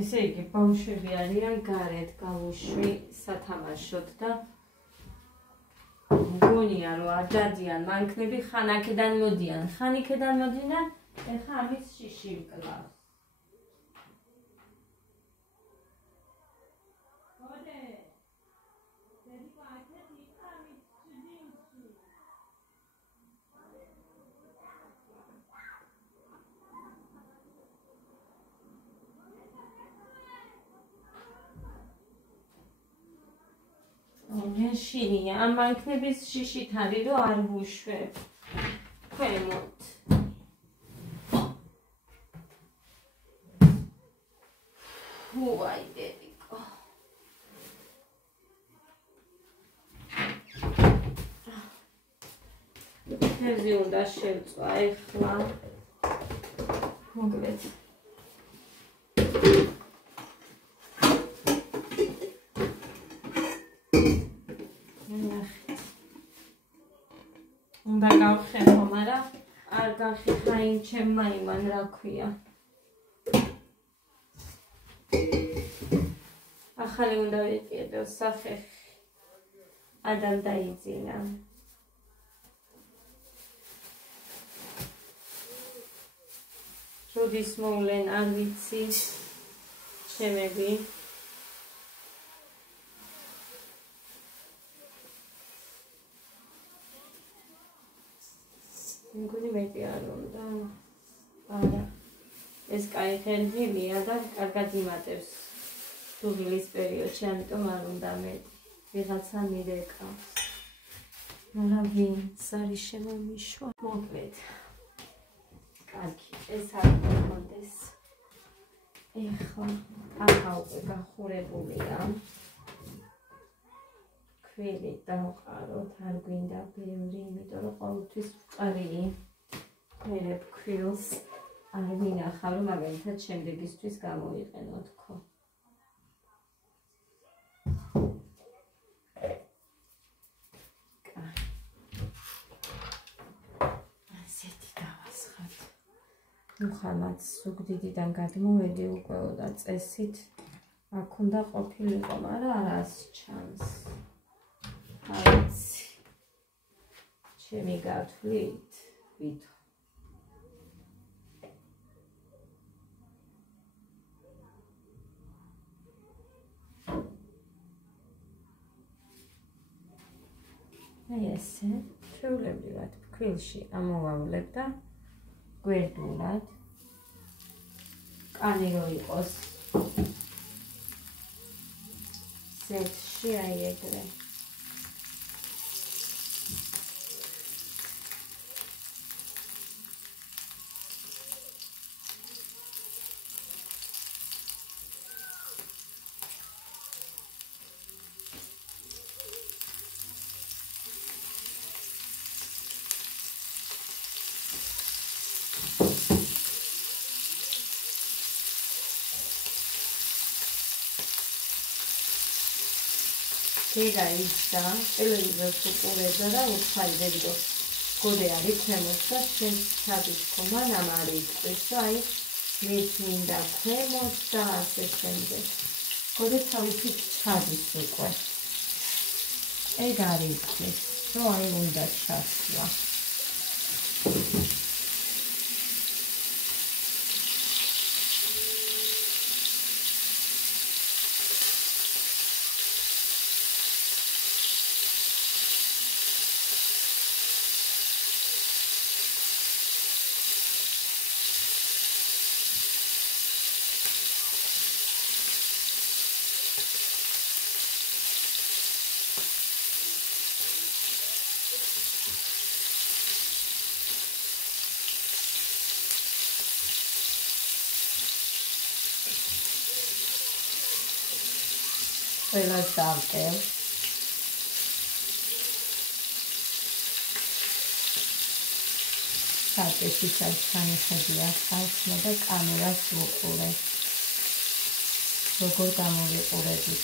ესე იგი, ბავშვები არიან გარეთ გავუშვი სათამაშოდ და მგონია რომ არ დადიან მანქნები ხან აქედან მოდიან, ხან იქედან მოდიან, ეხლა ამის შიში ვკლავს. შინია, ამ მანქნების შიშით არის, რომ არ ვუშვებ. ქვემოთ. ვაი, დედიკო. თევზი უნდა შევწვა ეხლა. მოგლეთ. უნდა გავხეხო, მაგრამ არ გახეხა იმ ჩემმა იმან რა ქვია. ახალი უნდა ვიყიდო სახეხი. ადამ დაიძინა. როდის მოვლენ არ ვიცი ჩემები. მგონი მეტი არ უნდა. არა. ეს კაი ხელმძილია და კარგად იმატებს დუღილის პერიოდში, ამიტომ არ უნდა მეტი. ვიღაცა მირეკავს. მაგრამ ვინც არის შემომიშვა? მოკლედ. კარგი, ეს არ გქონდეს. ეხლა ახლა უკვე გახურებულია. ქვილი დავყაროთ, არ გვინდა ბევრი, იმიტომ რომ ყოველთვის ვყარი. მერე ქვილს არ ვინახავ, რომ მაგალითად შემდეგისთვის გამოვიყენო თქო. ასეთი დავასხათ. მუხამად ზუგდიდიდან გადმოვედი უკვე და წესით აქ უნდა ყოფილიყო, მაგრამ არას ჩანს. აიცი. ჩემი გათვლით ვითო. აი ესე, ჩვეულებრივად ფქვილში ამოვავლებ და გვერდულად კანი რო იყოს ზეთში აი ეგრე. Tega izda, televizor uqureda და უცხაიდები რომ გოდე არის ქვემოთ და ჩვენ ჩადის ხომა ნამარი იწყვის და აი მეც მინდა ქვემოთ და ასე შემდეგ. გოდე თავისით ჩადის უკვე. ეგ არის ის, რომ აი უნდა ჩასვლა. Let's start there. This is a tiny idea. I know that camera so cool. So good camera already.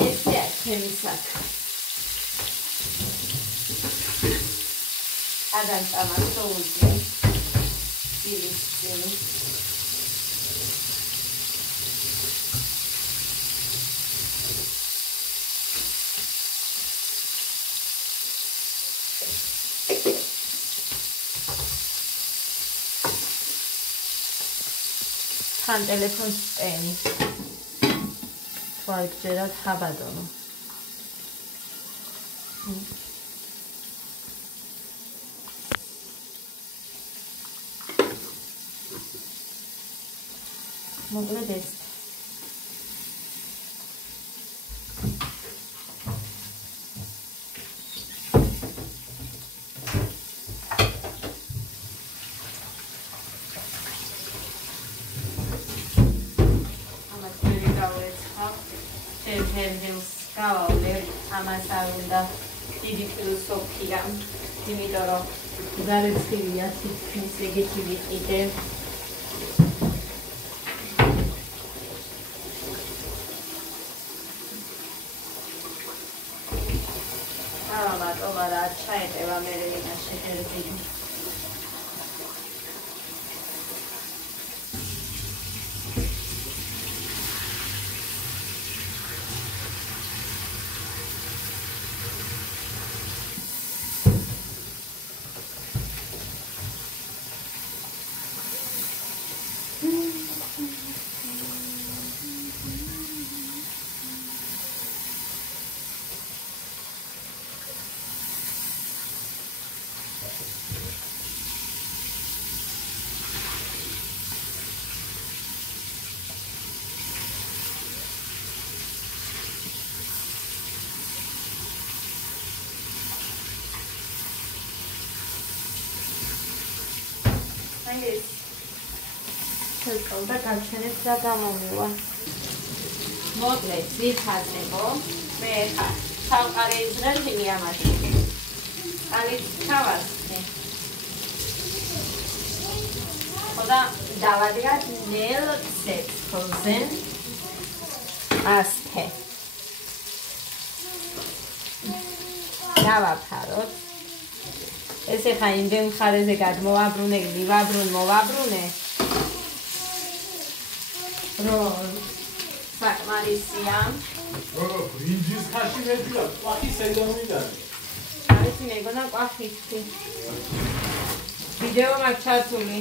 It's that chemisak. I don't know. წილი. თან ტელეფონს წენი. თვალით ჯერად ხაბადონო. მოკლედ ეს. ამას არ უნდა დიდი ფილოსოფია, იმიტომ რომ გარეთხილია თითქმის ეგეთი ვიყიდე. მარტო რა ჩაეტევა მე ვინა შეერდები. ეს და გაჩვენებ და გამომივა. მოკლედ ვიხაზებო. მე ხა სამყარო იძრენ თემი ამაში. ალიც ჩავასწრე. ხოდა დავადგათ ნელ სექსოზენ ასთე. დავაფაროთ. ეს ხა იმდენ ხარეზე გადმოვაბრუნე, მოვაბრუნე. საკმარისია. ბრინჯის ხაში მეძლა, ყვახი საიდანვიდან. არის მეგონა ყვახიცი. ვიდეო მაქვს ჩართული.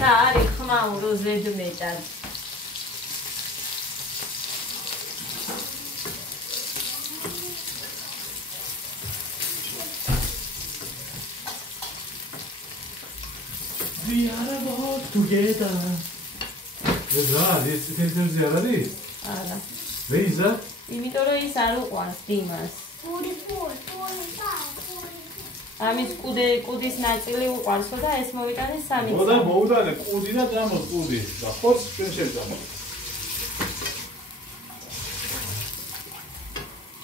და არის ხმაურო ზედმეტად. We are about together. ეს თეთრზე არ არის? არა. მე ისა? იმიტომ რომ ის არ უყვარს დიმას. ამის კუდის ნაწილი უყვარსო და ეს მოვიტანე 3 წელი. და მოვიტანე კუდი და დამოს კუდი და ხორცს ჩვენ შევძამო.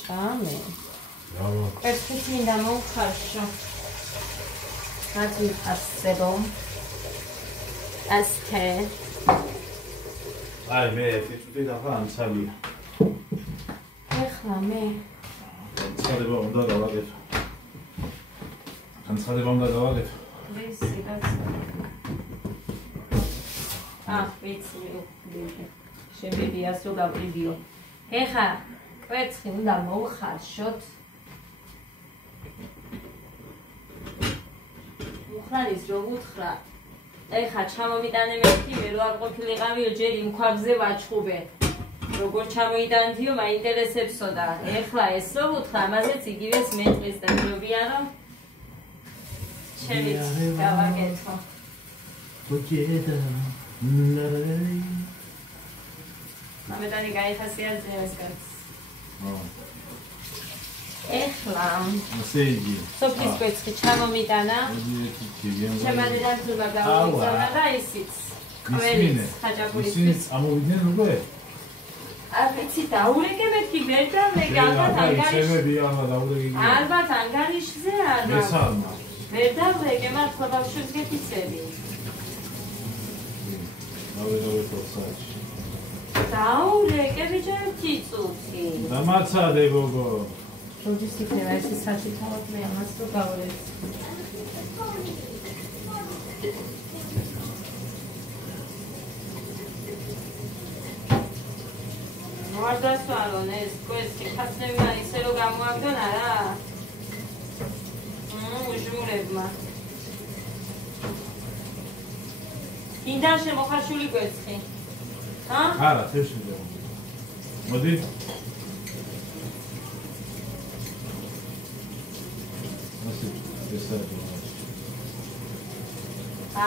ჭამე. რავა. კვერცხით მინდა მოვხარშო. მათი ასებო. ასთე. აი მე ფიცუტი დახა ანცალია. ეხლა მე განცხადება უნდა გავაკეთო. ვიცი კაცო. ვიცი. შემბებიასო გავყიდიო. ეხლა კვერცხი უნდა მოვხარშოთ. უხარის რო უთხრა. ეხლა ჩამომიტანე მეთქი, მე რო არ ყოფილიყავიო ჯერ იმ ქვაბზე ვაჩხუბე. როგორ ჩამოიტანდიო, მაინტერესებსო და ეხლა ესო უთხრა, ამაზეც იგივეს მეტყვის და მჯობია რომ ჩემიც გავაკეთო. Together. ამეტანი გაიხასიათე ეს კაცს. ეხლა სოფლის კვერცხი ჩამომიტანა. შემადედანთულმა გავუგზავნა და ისიც ყველის ხაჭაპურის ისინი წამოვიდნენ უკვე? არ ვიცი დაურეკე მეთქი ვერდავლეკე ალბათ ანგარიშზეა და ვერდავლეკე მართლა ბავშვებს გეფიცები. დაურეკე ბიჭო 1 წუთი. დამაცადე გოგო. როდის იქნება ეს საჭირო თავად მე ამას თუ გავვრეთ. გადასვალონ ეს კვერცხი ხაცნებმა ისე რომ გამოაგდონ არა? უჟმურებმა. გინდა შემოხარშული კვერცხი? არა, თევზია. მოდი.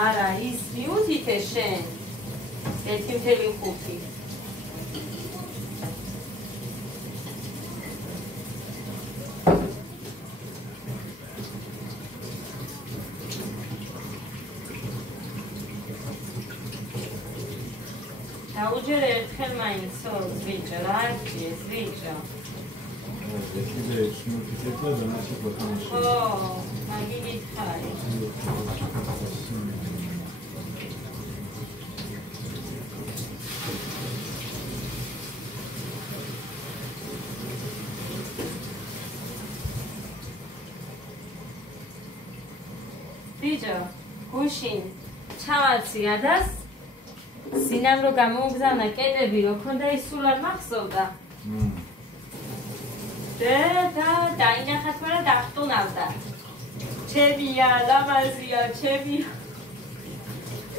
არა, ის მიუთითე შენ. 1.5. დაუჯერე ერთხელ მაინც ზვიჭა, რა არის ზვიჭა? მაგილით ხარი. ბიჭო, გუშინ ჩამაცი ადას სინამ რო გამოუგზავნა კედები რო ქონდა ის სულ არ მახსოვდა. და დაინახათ მაგრამ დახტუნავდა. ჩემია, ლამაზია, ჩემია.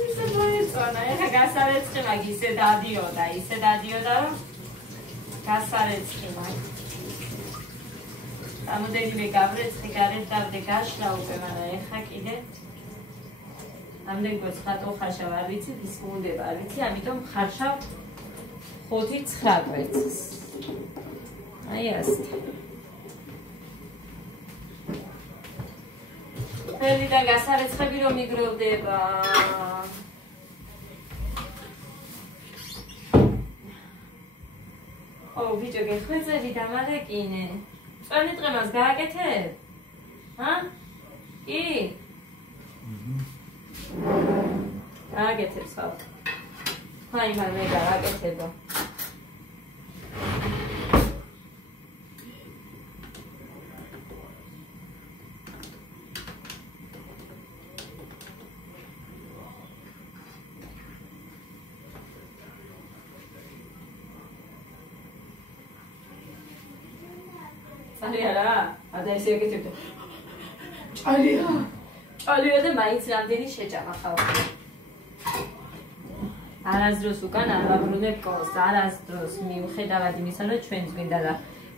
ისე მოეწონა, ეხა გასარეცხი მაგ ისე დადიოდა, რომ გასარეცხი მაგ. ამოდენიმე გავრეცხი, გარეთ დავდე გაშლა უკვე, მაგრამ ეხა კიდე ამდენ გვერდს ხატო ხარშავ არ ვიცი, ის გუნდება არ ვიცი, ამიტომ ხარშავ 5-9 კვერცხს. აი ასე. ხელიდან გასარეცხები რომ მიგროვდება. ბიჭო, გეხვეწები და მალეკინე. წვენი დღემას გააკეთებ? კი? გააკეთებს ხალ. აი, მე გააკეთება. წალია რა, ადა ესე ეკეთებდა. ჭალია და მაინც რამდენი შეჭამა ხავ. არასდროს უკან არ ვაბრუნებ კოლს, არასდროს მიუხედავად იმისა, რომ ჩვენს გვინდა და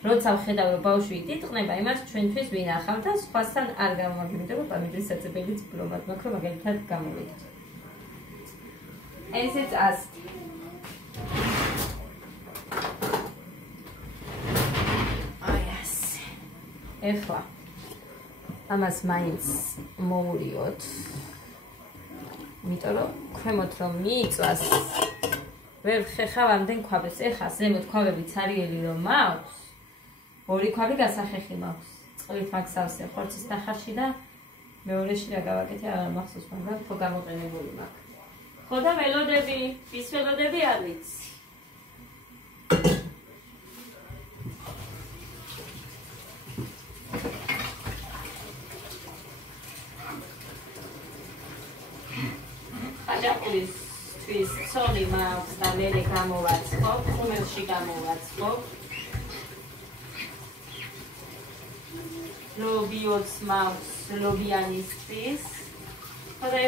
როცა ვხედავ რომ ბავშვი იტყნება, იმას ჩვენთვის ვინახავ და სხვასთან არ გამომაგებინებ, რომ პამიდრის საწებელი დიპლომატ მაქვს, რომ მაგალითად გამოვიდეთ. ესეც ასეთი. ეხლა ამას მაინც მოურიოთ. იმიტომ რომ ქვემოთ რომ მიიწვას ვერ ხეხავ ამდენ ქვაბებს. ეხლა ზემოთ ქვაბები ცარიელი რომ მაქვს, ორი ქვაბი გასახეხი მაქვს. წყლით მაგსავსე ხორცის ნახარში და მეორეში რა გავაკეთე აღარ მახსოვს, მაგრამ ხო გამოყენებული მაქვს. ხო და ველოდები, ის ველოდები არ ვიცი. აჯაპულისთვის ცოლი მაქვს და მერე გამოვაცხობ, ხუმელში გამოვაცხობ. ლობიოც მაქვს, ლობიანისთვის. ხოდა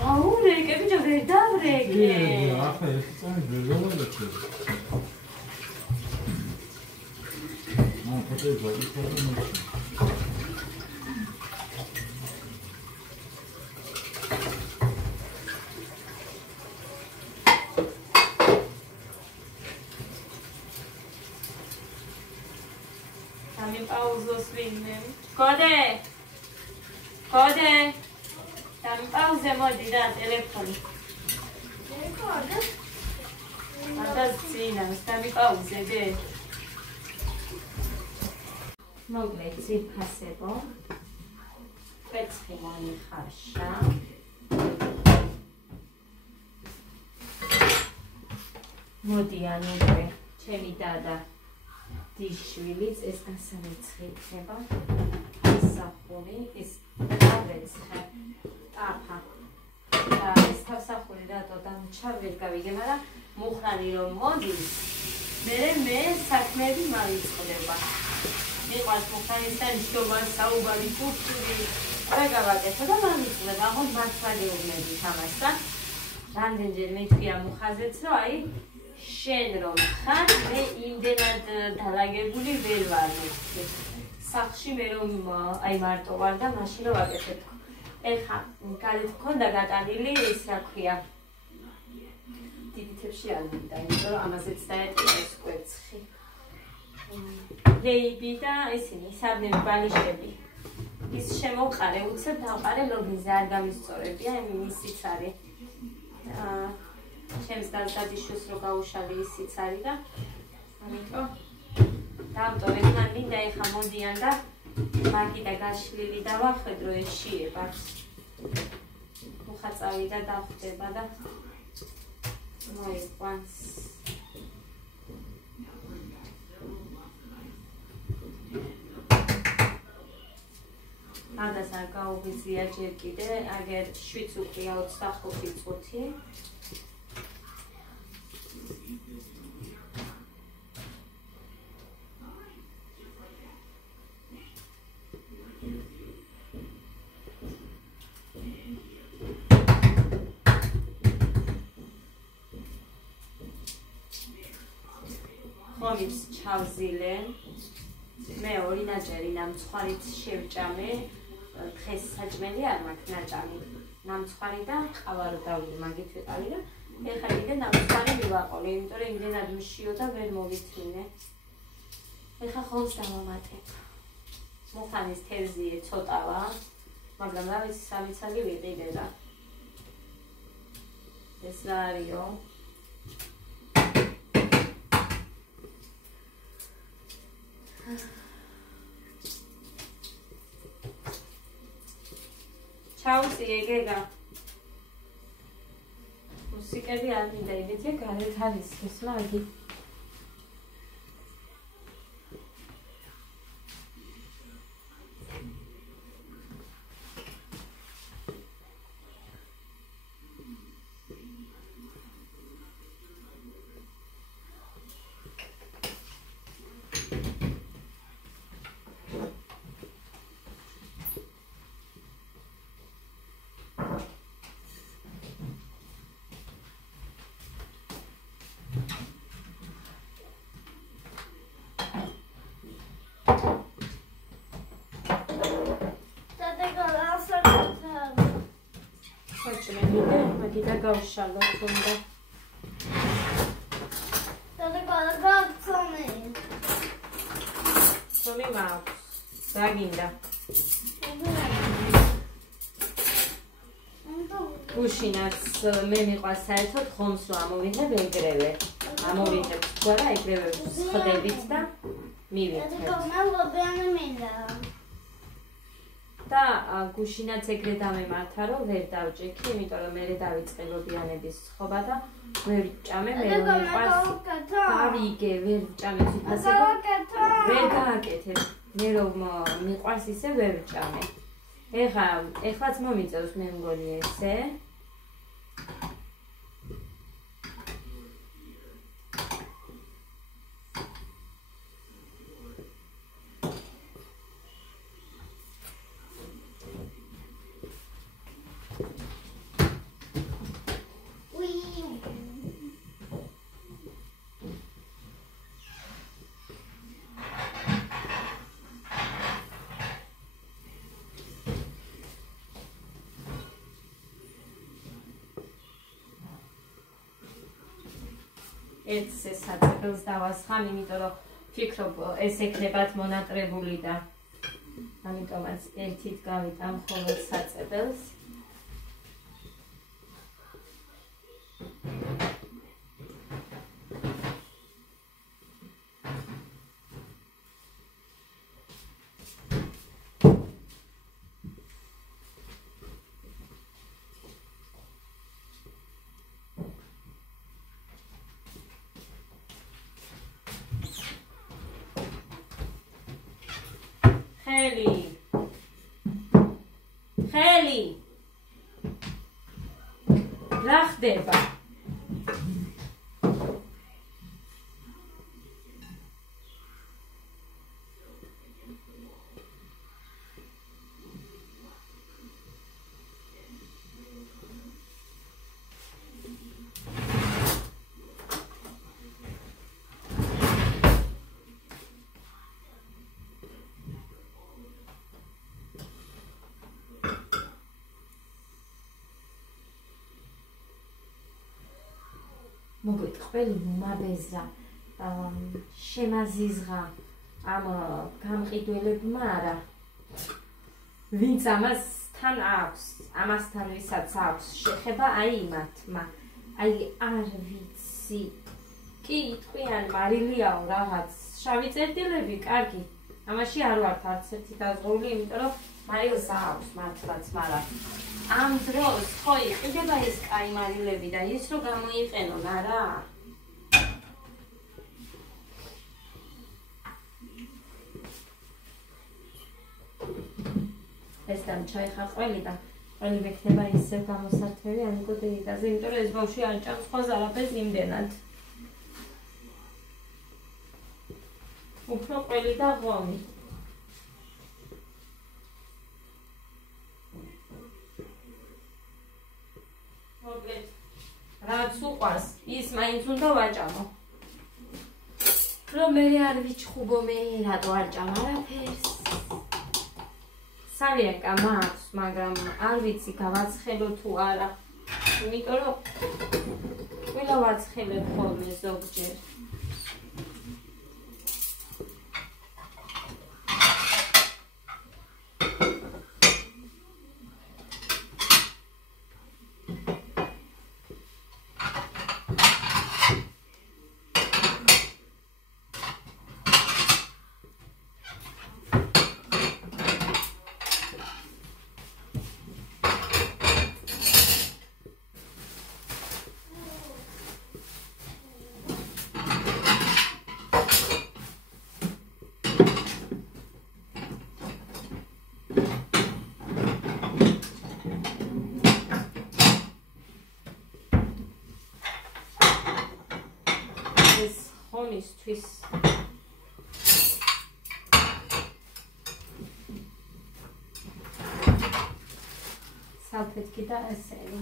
დაურეკე, ბიჭო, ვერ დავრეკე. ახლა ერთი წამი ვერ დავარეკე. ფოტოები ვაკეთებ. Pauzos vinnem. Code! Dami pauze modi da telefoni. Code? Fantastina, dami pauze, be. Mogleci pasebo. Კვერცხი მოიხარშა. მოდი ანუე, ჩემი დადა დიშვილიც ეს გასარეცხი იქნება. ეს საფური, ეს კვერცხი. აფა. და ეს თავსახური რატო დამჩა ვერ გავიგე, მაგრამ მუხრანი რომ მოდის მე საქმეები მავიწყდება. მიყვარს მოხარისთან შტობა საუბარი კურსები რა გავაკეთო და მავიწყდება. ახლა მართლა გეუბნებით ამასთან. რამდენჯერ მეთქვია მუხაზეც რომ აი შენ რომ ხარ მე იმდენად დალაგებული ვერ ვარ მეთქვი. სახლში მე რომ აი მარტო ვარ და მაშინ რომ ვაკეთებ. ეხა გარეთ მქონდა გატანილი ეს რა ქვია დიდითებში არ მინდა, იმიტომ რომ ამაზეც დაეტყვა ეს კვერცხი. ლეიბი და ისინი საბნები ბალიშები. ის შემოყარე, უცებ დავყარე ლოგინზე არ გამისწორებია, ისიც არის. ჩემს დადიშვილს რო გაუშალე ისიც არის და ამიტომ დავტოვე და მინდა ეხა მოდიან და მაგიდა გაშლილი დავახედრო ეს შიება. მოხაწავი და დახვდება და მოიყვანს. ადას არ გაუღიზია ჯერ კიდე, აგერ 7 უყრია 25 წუთი. ხომის ჩავზილე, მე ორი ნაჭერი ნამცხვარით შევჭამე, დღეს საჭმელი არ მაქვს ნაჭამი, ნამცხვარი და ყავა რო დავიდე მაგით ვიყავი და ეხლა კიდე ნამცხვარი მივაყოლე, იმიტომ რომ იმდენად მშიო და ვერ მოვითმინე. ეხლა ხომს დავამატებ. მოხანის თევზიე ცოტავა, მაგრამ რა ვიცი 3 წელი ვიყიდე და ეს რა არისო? ჩაუწიე გეგა. მუსიკები არ მინდა, იმედია გარეთ არის ეს მაგი. და გავშალო თუნდა. ცომი მაქვს. რა გინდა? გუშინაც მე მიყვარს საერთოდ ხომს რომ ამოვიღებ ეგრევე. ამოვიღებ თქვა ეგრევე ხდებით და მივიღებ. და გუშინაც ეგრე დამემართა რომ ვერ დავჭიქი, იმიტომ რომ მე დავიწყე ლობიანების ხობა და ვერ ვჭამე, მე რომ მიყვარს დავიგე, ვერ ვჭამე თვითასე ვერ გააკეთებ. მე რომ მიყვარს ისე ვერ ვჭამე. ეხლაც მომიწევს მე მგონი ესე. ეს საწებელს დავასხამ, იმიტომ რომ ფიქრობ ეს ეკლებათ მონატრებული და ამიტომაც ერთით გავიტან ხოლმე საწებელს. ხელი რა ხდება? მოგვით ყველი მომაბეზრა შემაზიზღა ამ გამყიდველებმა არა ვინც ამასთან აქვს ამასთან ვისაც აქვს შეხება აი იმათმა აი არ ვიცი კი იტყვიან მარილიაო რაღაც შავი წერტილები კარგი ამაში არ ვართ არც ერთი დაზღვეული იმიტომ რომ მარილს აქვს მართლაც მაგრამ ამ დროს ხო იყიდება ეს კაი მარილები და ის რო გამოიყენონ არა ეს და ჩაიხა ყველი და ყველი მექნება ისევ გამოსართმელი ანიკო დეიდაზე იმიტომ რომ ეს ბავშვი არ ჭამს ხوز არაფერს იმდენად უფრო ყველი და ღომი მოგეთ რაც უყვარს ის მაინც უნდა ვაჭამო რომ მე არ ვიჩხუბო მე რატო არ ჭამ არაფერს სალიანკა მაქვს მაგრამ არ ვიცი გავაცხელო თუ არა იმიტომ რომ ყველა ვაცხელებ ხოლმე ზოგჯერ ხომისთვის სალფეტკი და ესენი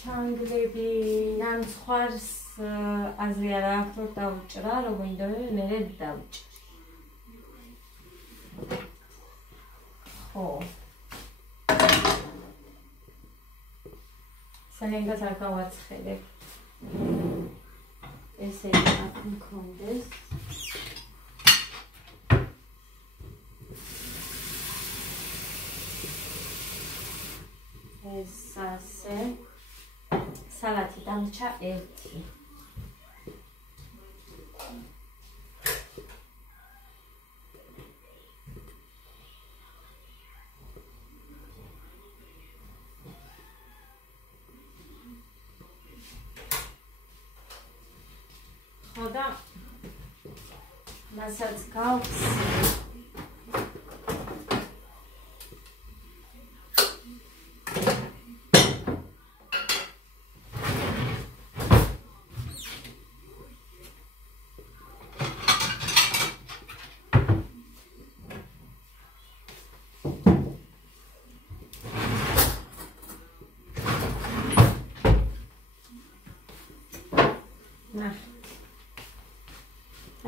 ჩანგლები ან ცხარს აზრი არ აქვს რომ დავჭრა რომ ვინდოები მერე დავჭრი ხო სალენგას არ გავაცხელებ ესე აქ მქონდეს ეს ასე სალათი დამრჩა 1 ხოდა მასაც გავხს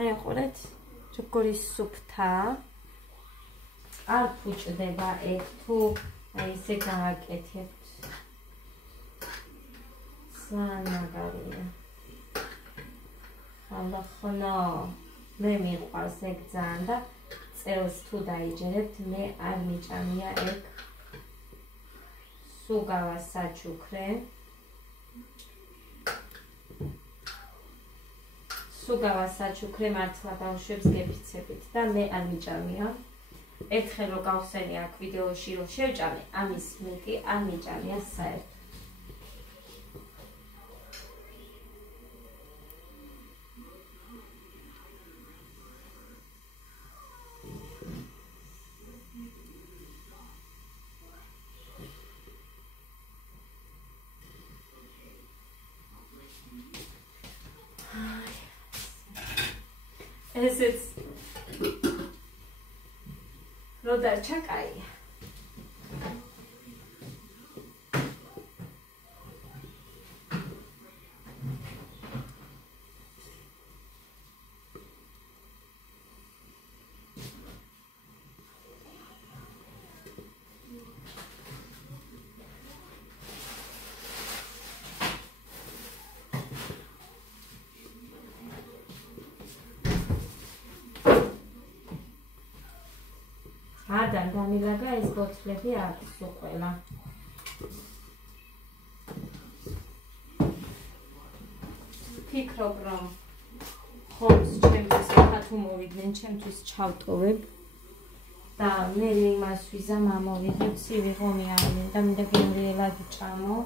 აი ხურეთ როგორი სუფთა არ ფუჭდება ეგ თუ აი ესე გააკეთებთ სანაგარია ხალხო მე მიყვარს ეგ ძალიან და წელს თუ დაიჯერებთ მე არ მიჭამია ეგ სუგავა საჩუქრე სუგავა საჩუქრე მართლა ბავშვებს გეფიცებით და მე არ მიჭამია ერთხელ რო გავხსენი აქ ვიდეოში რომ შევჭამე ამის მეტი არ მიჭამია საერთოდ ესეც რო დარჩა კაია ადან დამილაგა ეს ბოთლები არის უყველა. ფიქრობ რომ ხობს ჩემთვის ხა თუ მოვიდნენ ჩემთვის ჩავტოვებ და მე იმას ვიზამ ამოვიღებ ცივი ღომი არ მინდა მინდა გემრიელად ჭამო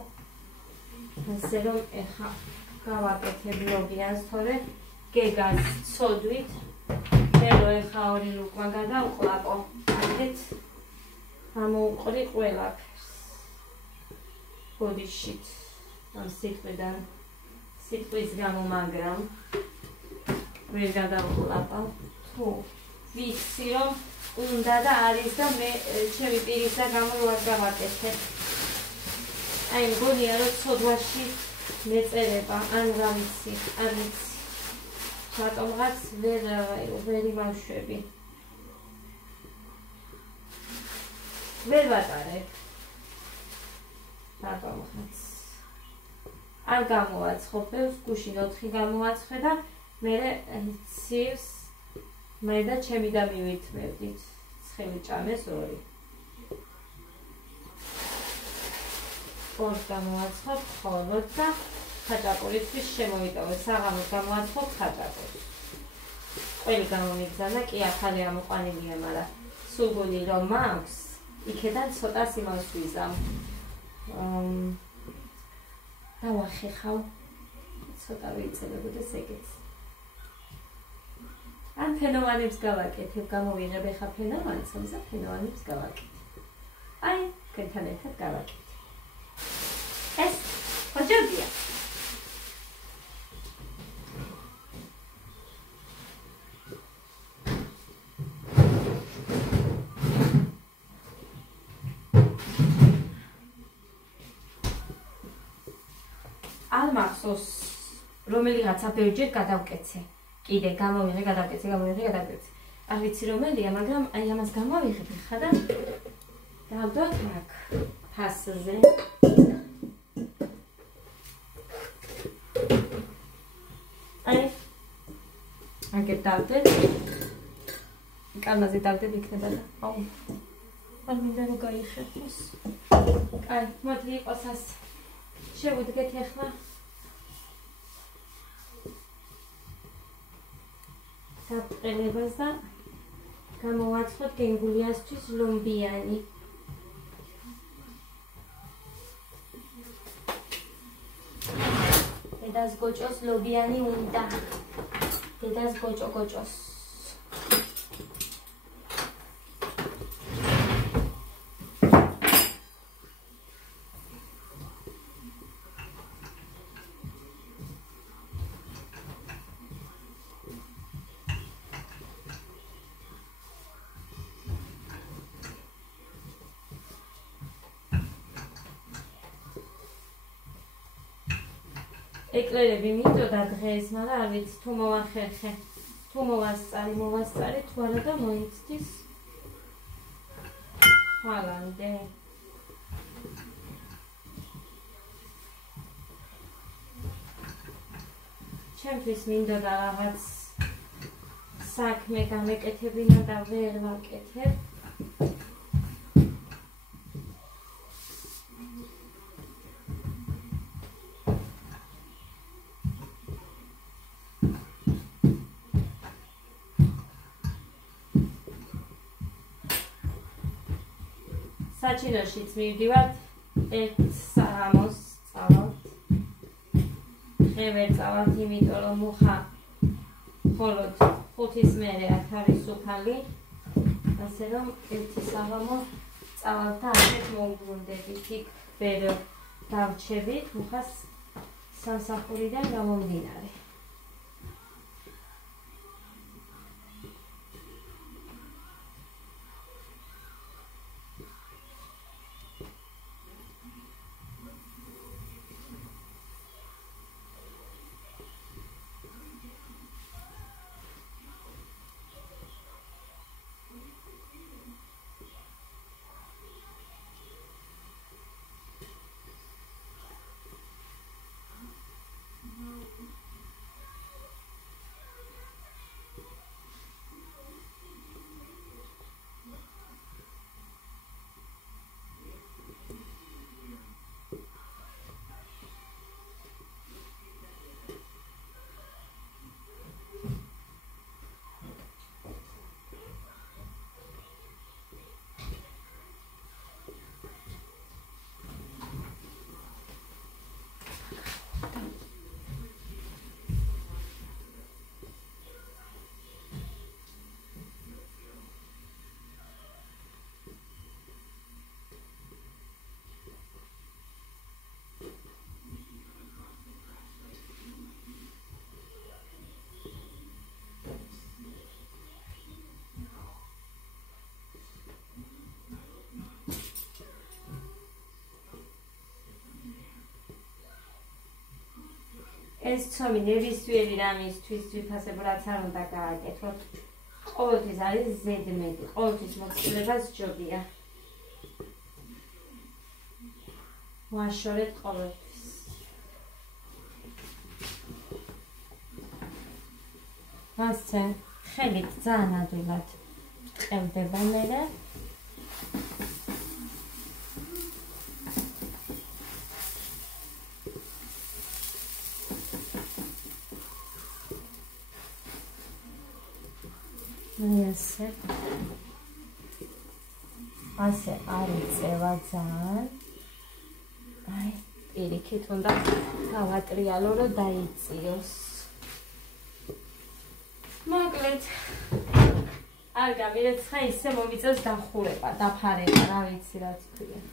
ასე რომ ეხა გავაკეთებ ლობიას თორე გეგას ცოდვით მელო ეხა ორი ლუკმა გადავყლაპო აქეთ ამოუყრი ყველაფერს ბოდიშით ამ სიტყვიდან სიტყვის გამო მაგრამ ვერ გადავყლაპავ თუ ვიცი რომ უნდა და არის და მე ჩემი პირისა გამო ვარ გავაკეთებ აი მგონია რომ ცოდვაში მეწერება ან რა ვიცი არ ვიცი რატომღაც ვერ იმავშვები ვერ ვატარებ რატომღაც არ გამოაცხობ ბევრს გუშინ 4 გამოაცხე და მე ცივს მე და ჩემი და მივითმევდით ცხელი ჭამეს 2 ორ გამოაცხობ ხოლოდ და ხაჭაპურისთვის შემოვიტოვე საღამოს გამოაცხობ ხაჭაპურს ყველი გამომიგზავნა კი ახალი ამოყვანილია მაგრამ სულგული რომ მაქვს იქედან ცოტას იმას ვიზამ დავახეხავ ცოტა ვიწერებოდეს ეგეც ან ფენოვანებს გავაკეთებ გამოვიღებ ეხა ფენოვანს ამისა ფენოვანებს გავაკეთებ აი თქვენთან ერთად გავაკეთებ ეს ხოჯობია არ მახსოვს რომელიღაცა ბევრჯერ გადავკეცე კიდე გამოვიღე გადავკეცე არ ვიცი რომელია მაგრამ აი ამას გამოვიღებ ხა და დავდოთ აქ ფასზე აი აგერ დავდეთ კალმაზე დავდეთ იქნება და აუ არ მინდა რომ გაიხერხოს აი მოდი იყოს ასე შევუდგეთ ახლა საფრთხელებას და გამოვაცხოთ გენგულიასთვის ლომბიანი დედას გოჭოს ლობიანი უნდა დედას გოჭოს ეკლერები მინდოდა დღეს, მაგრამ არ ვიცი თუ მოვახერხე, თუ მოვასწარი, თუ არა და მოიცდის ხვალამდე. ჩემთვის მინდოდა რაღაც საქმე გამეკეთებინა და ვერ ვაკეთებ. საჩინოშიც მივდივართ ერთ საღამოს წავალთ. მე ვერ წავალთ, იმიტომ რომ მუხა მხოლოდ 5-ის მერე აქ არის უფალი. ასე რომ ერთი საღამო წავალთ და ასეთ მოვუბრუნდებით. იქ ვერ დავრჩებით მუხას სამსახურიდან გამომდინარე. ეს ცომი ნებისმიერი რამისთვის თვითფასებურად რაც არ უნდა გააკეთოთ. ყოველთვის არის ზედმეტი, ყოველთვის მოცილება სჯობია. ვაშორეთ ყოველთვის. მასზე ხელით ძალიან ადვილად ბრტყელდება მერე. ასე არ იწევა ძალიან. აი, პირიქით უნდა გავატრიალო, რომ დაიწიოს. მოკლედ, არ გამირეცხა ისე მომიწევს დახურება, დაფარება, რა ვიცი რა თქვია.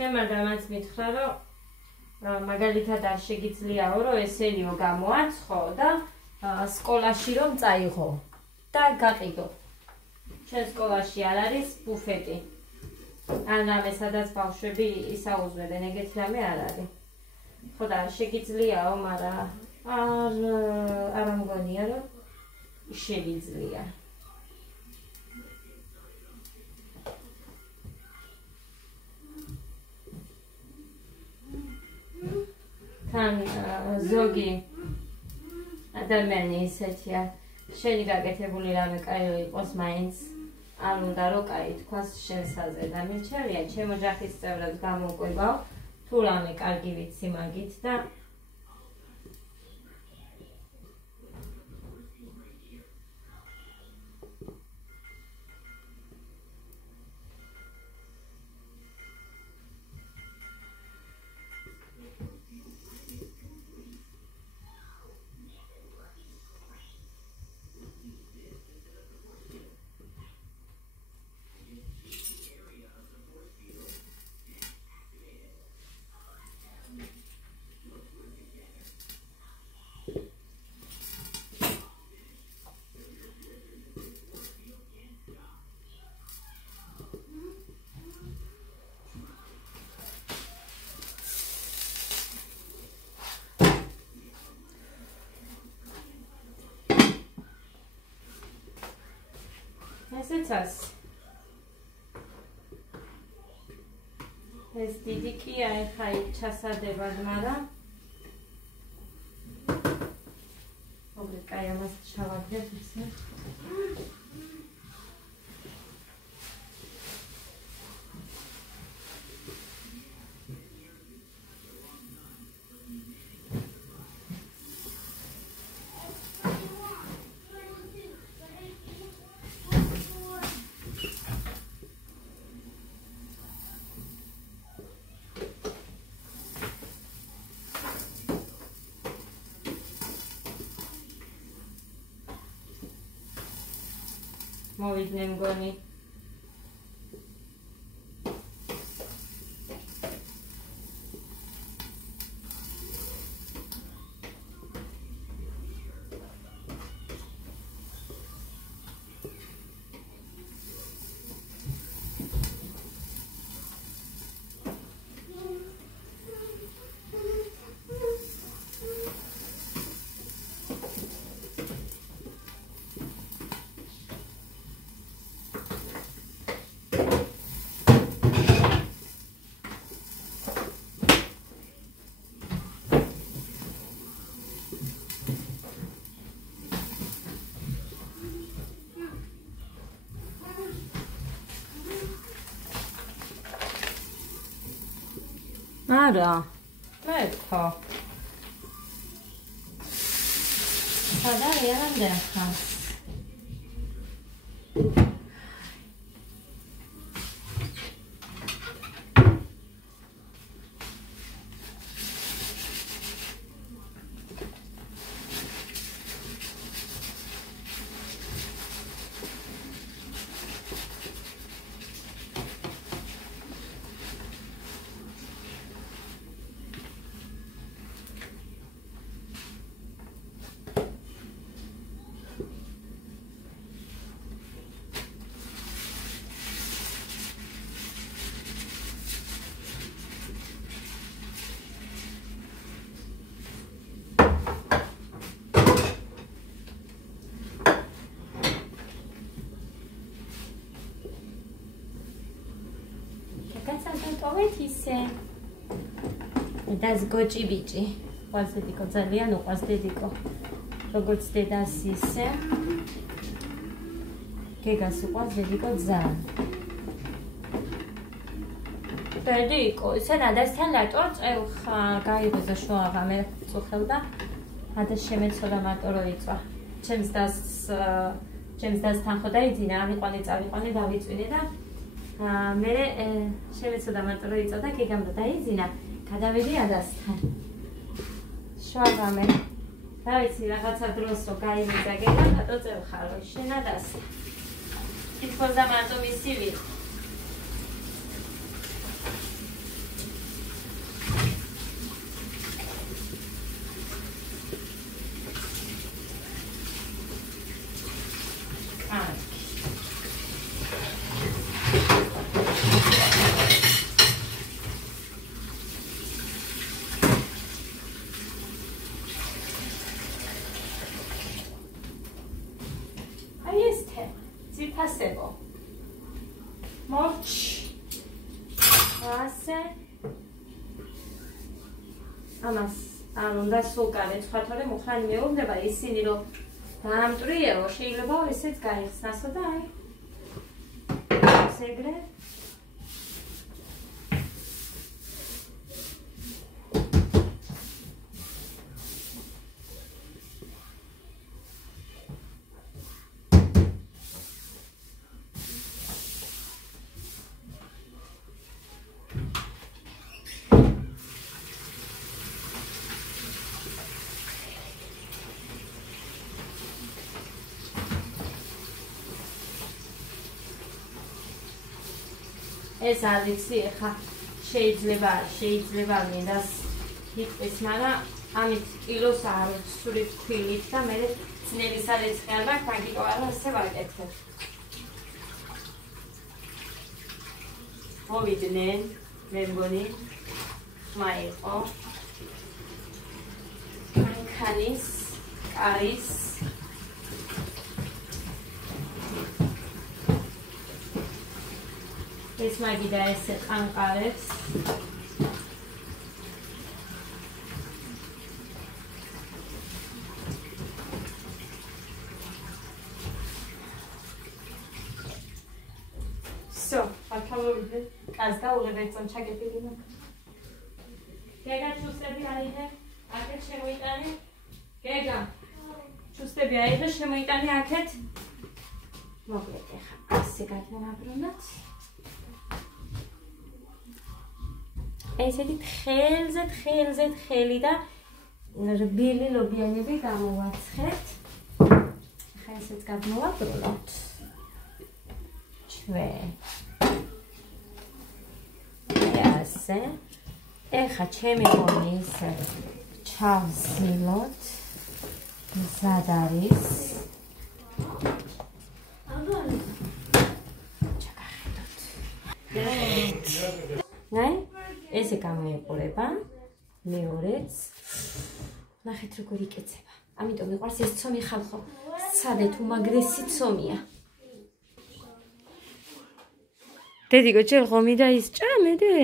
შემარდამაც მითხრა, რომ მაგალითად არ შეგიძლიაო, რომ ესენიო გამოაცხო და სკოლაში რომ წაიღო და გაყიდო. ჩვენ სკოლაში არ არის ბუფეტი. ან რამე სადაც ბავშვები ისაუზმებენ, ეგეთი რამე არ არის. ხო და შეგიძლიაო, მაგრამ არ მგონია, რომ შეგიძლია. თან ზოგი ადამიანი ისეთია, შენი გაკეთებული რამე კაი იყოს, მაინც არ უნდა რომ კაი თქვას შენსაზე და მირჩევია ჩემ ოჯახის წევრად გამოვყვებავ, თუ რამე კარგი ვიცი მაგით და ესეცას ეს დიდი კი ახლა ჩასადებად, მაგრამ მოგეთ კაი ამას ჩავაგდებ ისე. მოვიდნენ მგონი. არა. მეთქო. სადა ერამდე ხარ. ისე დას გოჭი ბიჭი ყავს დედიკო ძალიან უყვარს დედიკო როგორც დედას ისე გეგას უყვარს დედიკო ძალიან დედიკო ისე ნადასთან რატო წელხა გაიგოზე შოაღა მე წუხელდა ადა შემეცოდა მარტო რო იწვა ჩემს დასთან ხო დაიძინა ამიყვანე წავიყვანე დავიწვინე და მე შემეცოდა მარტო რო იწვა და გეგამ და დაიძინა გადავედი ადასთან შოაღამე დავიცი რაღაცა დროს რო გაიმეძა გეგა რატო წელხარო შენ ადასთან ითქონდა მარტო მისი ვიყ Pasebo. Moch. Ასე. ამას უნდა სულ განეცვათ, რომ მოხანი მეუბნება ისინი რომ დაამტრიელო, შეიძლება ესეც გაიხსნასო და აი. ეგრე. ეს ალექსი ხა შეიძლება მინდას იტყვის, მაგრამ ამით კილოს არ სული თქვილით და მე ძნელის ალექსი არ მაქვს, მაგიტო არა ასე ვაკეთებ. მოვიდნენ, მე მგონი მაიყო. კანის, კარის ეს მაგიდა ესე ყანყარებს So, აკავობდი კაც დაუღებთ რომ ჩაგეფიქრე გეგა ჩუსტები აიღე აქეთ შემოიტანე გეგა ჩუსტები აიღე შემოიტანე აქეთ მოკლედ ეხა ასე გადმოვაბრუნოთ ესეთი თხელზე თხელი და რბილი ლობიანები გამოვაცხეთ. ახლა ესეც გადმოვაბრუნოთ. ჩვენ. ასე. ეხლა ჩემი გონი ისე ჩავზილოთ. მზად არის. ჩაგახედოთ. ნაი? ესე გამოიყურება მეორეც ნახეთ როგორ იკეცება ამიტომ მიყვარს ეს ცომი ხალხო სადეთ უმაგრესი ცომია დედიკო ჯერ ღომი დაისჭამე დე